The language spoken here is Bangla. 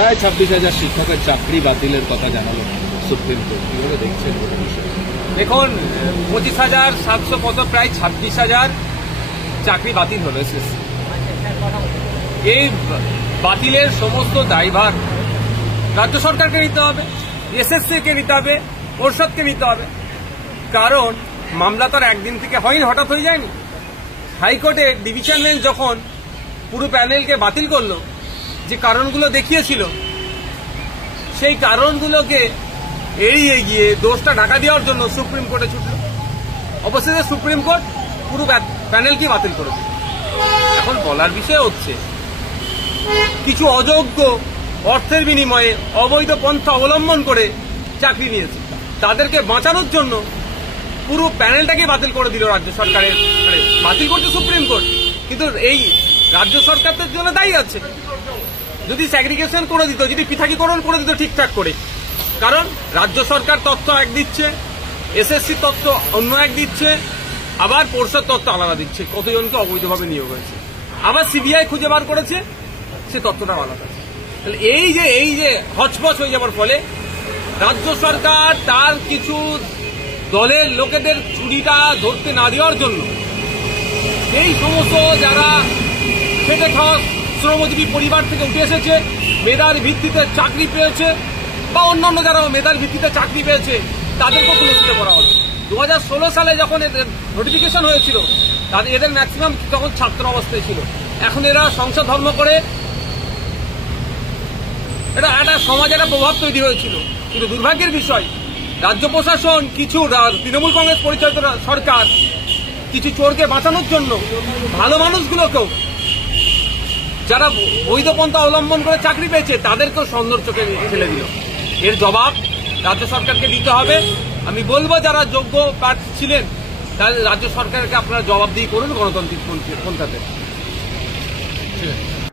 প্রায় 26,000 শিক্ষকের চাকরি বাতিলের কথা জানালো সুপ্রিম কোর্ট। কিভাবে দেখছেন বিষয়? দেখুন, 25,700 কত প্রায় 26,000 চাকরি বাতিল হলো এসএসসি। এই বাতিলের সমস্ত দায়ভার রাজ্য সরকারকে নিতে হবে, এসএসসি-কে নিতে হবে, পর্ষদকে নিতে হবে। কারণ মামলা তো আর একদিন থেকে হয়নি, হঠাৎ হয়ে যায়নি। হাইকোর্টের ডিভিশন বেঞ্চ যখন পুরো প্যানেলকে বাতিল করলো, যে কারণগুলো দেখিয়েছিল সেই কারণগুলোকে এড়িয়ে গিয়ে দোষটা ঢাকা দেওয়ার জন্য সুপ্রিম কোর্টে ছুটল। অবশেষে সুপ্রিম কোর্ট পুরো প্যানেলকে বাতিল করে দিল। এখন বলার বিষয় হচ্ছে, কিছু অযোগ্য অর্থের বিনিময়ে অবৈধ পন্থা অবলম্বন করে চাকরি নিয়েছে, তাদেরকে বাঁচানোর জন্য পুরো প্যানেলটাকে বাতিল করে দিল রাজ্য সরকারের, বাতিল করছে সুপ্রিম কোর্ট। কিন্তু এই রাজ্য সরকারদের জন্য দায়ী আছে। যদি স্যাগ্রিগেশন করে দিত, যদি পৃথকীকরণ করে দিত ঠিকঠাক করে, কারণ রাজ্য সরকার তথ্য এক দিচ্ছে, এসএসসি তথ্য অন্য এক দিচ্ছে, আবার পর্ষদ তথ্য আলাদা দিচ্ছে কতজনকে অবৈধভাবে নিয়োগ হয়েছে, আবার সিবিআই খুঁজে বার করেছে সে তথ্যটা আলাদা। তাহলে এই যে হচপচ হয়ে যাওয়ার ফলে রাজ্য সরকার তার কিছু দলের লোকেদের চুরিটা ধরতে না দেওয়ার জন্য এই সমস্ত যারা খেটে খাওয়া শ্রমজীবী পরিবার থেকে উঠে এসেছে, মেধার ভিত্তিতে চাকরি পেয়েছে, বা অন্যান্য যারা মেধার ভিত্তিতে চাকরি পেয়েছে, তাদেরকেও পুরস্কৃত করা হলো। 2016 সালে যখন এদের নোটিফিকেশন হয়েছিল, এদের ম্যাক্সিমাম তখন ছাত্র অবস্থায় ছিল। এখন এরা সংসদ ধর্ম করে এটা একটা সমাজে একটা প্রভাব তৈরি হয়েছিল। কিন্তু দুর্ভাগ্যের বিষয়, রাজ্য প্রশাসন, কিছু তৃণমূল কংগ্রেস পরিচালিত সরকার কিছু চোরকে বাঁচানোর জন্য ভালো মানুষগুলোকেও, যারা বৈধ পন্থা অবলম্বন করে চাকরি পেয়েছে, তাদেরকেও সৌন্দর্য চোখে ঠেলে দিল। এর জবাব রাজ্য সরকারকে দিতে হবে। আমি বলবো, যারা যোগ্য প্রার্থী ছিলেন তাদের রাজ্য সরকারকে আপনারা জবাবদিহি করুন গণতান্ত্রিক পন্থাতে।